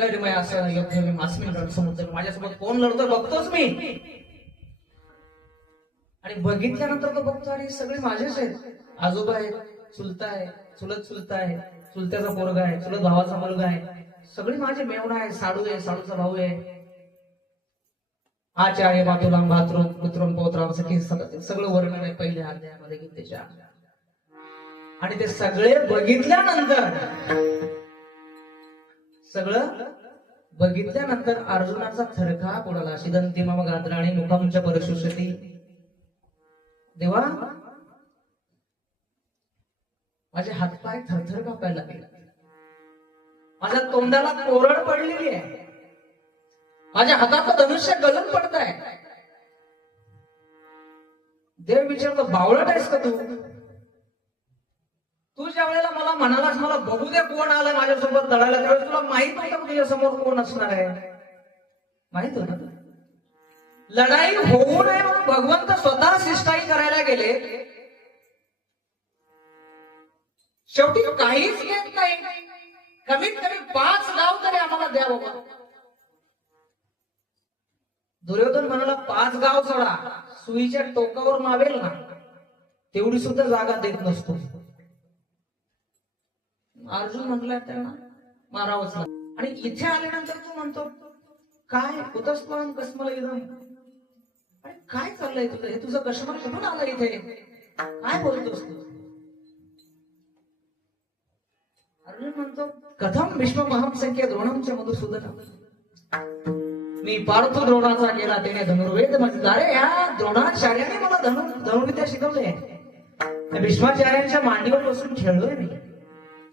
असं योग्य मी मासमीन रणसमुद्र माझ्यासोबत कोण लढतोय बघतोच मी. आणि बघितल्यानंतर तो बघतो आणि सगळे माझेच आहेत. आजोबा आहेत, चुलता आहे, चुलत चुलता आहे, चुलत्याचा पोरगा आहे, चुलत भावाचा मुलगा आहे, सगळे माझे मेवणा आहे, साडू आहे, साडूचा भाऊ आहे, आचार्य मातुलाम भातृ पुत्रम पौत्राम सखी सगळं वर्णन आहे पहिल्या अध्यायामध्ये गीतेच्या. आणि ते सगळे बघितल्यानंतर अर्जुनाचा थरका उडाला. शिदंती मम गात्राणी मुखम च परशुषती. देवा माझे हातपाय थरथर कापायला लागले, माझ्या तोंडाला कोरड पडलेली आहे, माझ्या हाताचं धनुष्य गळून पडत आहे. देव विचारतो, बावळट आहेस का तू? तू ज्या वेळेला मला म्हणालास मला बघू दे कोण आलं माझ्यासोबत लढायला, त्यावेळेस तुला माहित नव्हतं तुझ्या समोर कोण असणार आहे? माहित होतं. लढाई होऊ नये म्हणून भगवंत स्वतः शिष्टाई करायला गेले. शेवटी काहीच येत नाही, कमीत कमी 5 गाव तरी आम्हाला द्या बाबा. दुर्योधन म्हणाला 5 गाव सोडा, सुईच्या टोकावर मावेल ना तेवढी सुद्धा जागा देत नसतो. अर्जुन म्हटलं त्यांना मारावंच लागतं. आणि इथे आल्यानंतर तू म्हणतो काय कुतस्त्वं कस्मल इदं, काय चाललंय तुझं? हे तुझं कस्मल कुठून आलं इथे? काय बोलतोस तू? अर्जुन म्हणतो कथम भीष्म महम संख्या द्रोणम च मधुसूदन. मी पार्थो द्रोणाचा गेला त्याने धनुर्वेद म्हणजे. अरे या द्रोणाचार्याने मला धनुर्विद्या शिकवले. त्या भीष्माचार्यांच्या मांडीवर बसून खेळलोय मी,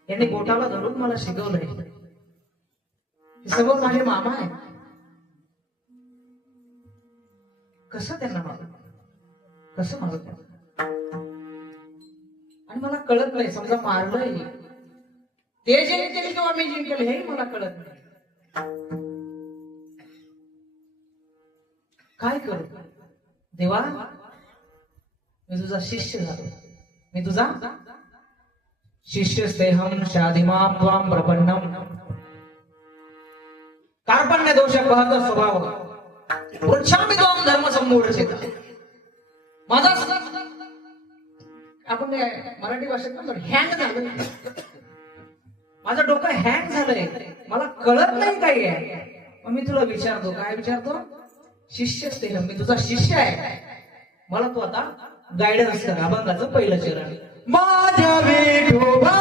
यांनी बोटाला धरून मला शिकवलंय. समोर माझे मामा आहे, कसं त्यांना मारू, कसं मारू त्यांना? आणि मला कळत नाही, समजा मारलंय ते जिंकेल किंवा मी जिंकेल हे मला कळत नाही. काय करू देवा? मी तुझा शिष्य झालो, मी तुझा शिष्यस्तेहम शादिमां त्वां प्रपन्नम. कार्पण्य दोष बहत स्वभाव पृच्छामि त्वां धर्म सम्मूढचेता. माझा आपण मराठी भाषेत म्हणतो हँग झालं, माझं डोकं हँग झालंय, मला कळत नाही काय आहे. मग मी तुला विचारतो, काय विचारतो? शिष्यस्तेहम, मी तुझा शिष्य आहे, मला तू आता गायडन्स कर. अभंगाचं पहिलं चरण. माझ्या विठोबा